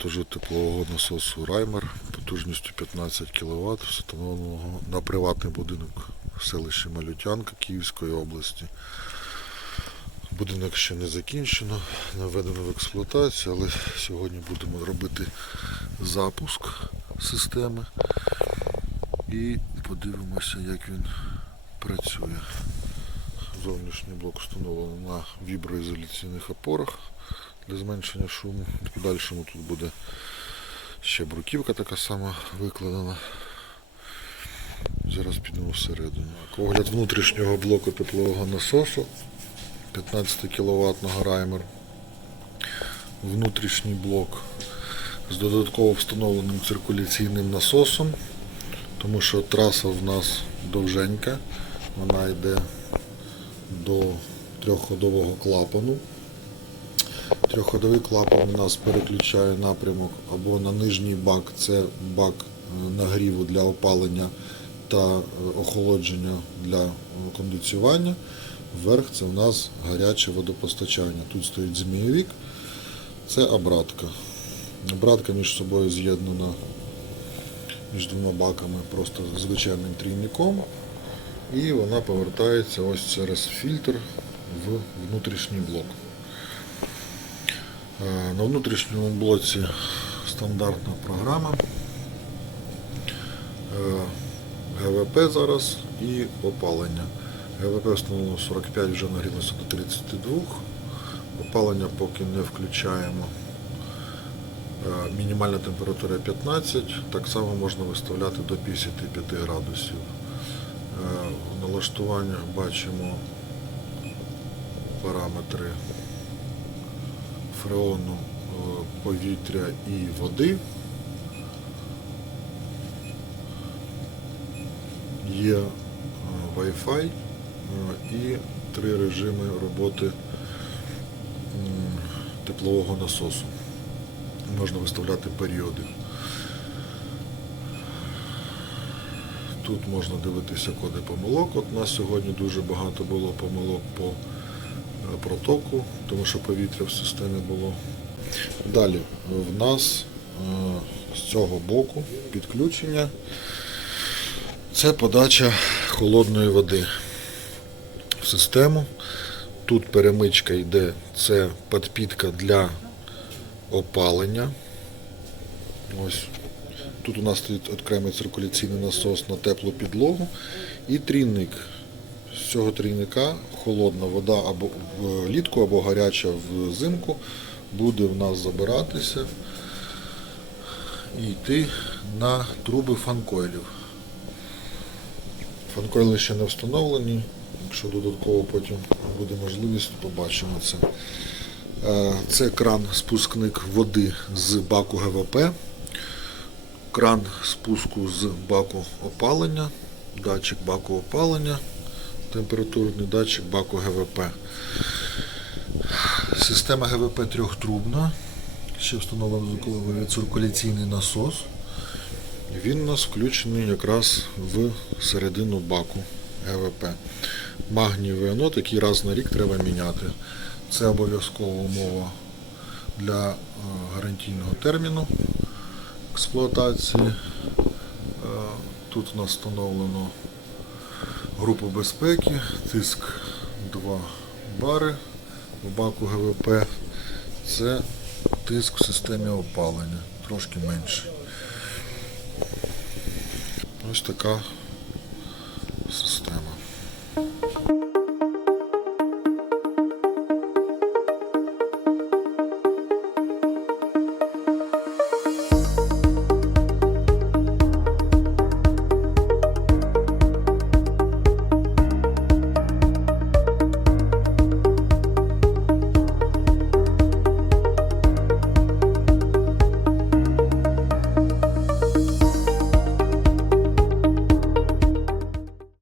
Теплового насосу Раймер потужністю 15 кВт, встановленого на приватний будинок в селищі Малютянка Київської області. Будинок ще не закінчено, не введено в експлуатацію, але сьогодні будемо робити запуск системи і подивимося, як він працює. Зовнішній блок встановлено на віброізоляційних опорах для зменшення шуму. В подальшому тут буде ще бруківка така сама викладена. Зараз підемо всередину. Огляд внутрішнього блоку теплового насосу 15 кВт раймер. Внутрішній блок з додатково встановленим циркуляційним насосом, тому що траса в нас довженька, вона йде до трьохходового клапану. Трьохходовий клапан у нас переключає напрямок або на нижній бак, це бак е, нагріву для опалення та е, охолодження для е, кондиціювання. Вверх це у нас гаряче водопостачання. Тут стоїть змійовик, це обратка. Обратка між собою з'єднана між двома баками просто звичайним трійником. І вона повертається ось через фільтр в внутрішній блок. Е, На внутрішньому блоці стандартна програма. Е, ГВП зараз і опалення. ГВП встановлено 45, вже нагрілося до 32. Опалення поки не включаємо. Е, Мінімальна температура 15, так само можна виставляти до 55 градусів. В налаштуваннях бачимо параметри фреону, е, повітря і води. Є е, Wi-Fi е, і три режими роботи теплового насосу. Можна виставляти періоди. Тут можна дивитися коди помилок. От у нас сьогодні дуже багато було помилок по протоку, тому що повітря в системі було. Далі в нас е, з цього боку підключення. Це подача холодної води в систему. Тут перемичка йде, це підпітка для опалення. Ось. Тут у нас стоїть окремий циркуляційний насос на теплу підлогу і трійник. З цього трійника холодна вода або влітку, або гаряча взимку буде в нас забиратися і йти на труби фанкойлів. Фанкойли ще не встановлені. Якщо додатково потім буде можливість, побачимо це. Е, Це кран спускник води з баку ГВП, кран спуску з баку опалення, датчик баку опалення, температурний датчик баку ГВП. Система ГВП трьохтрубна. Ще встановлений циркуляційний насос. Він у нас включений якраз в середину баку ГВП. Магнієвий анод, який раз на рік треба міняти. Це обов'язкова умова для е, гарантійного терміну експлуатації. Е, Тут у нас встановлено групу безпеки, тиск 2 бари в баку ГВП. Це тиск в системі опалення, трошки менший. Ось така.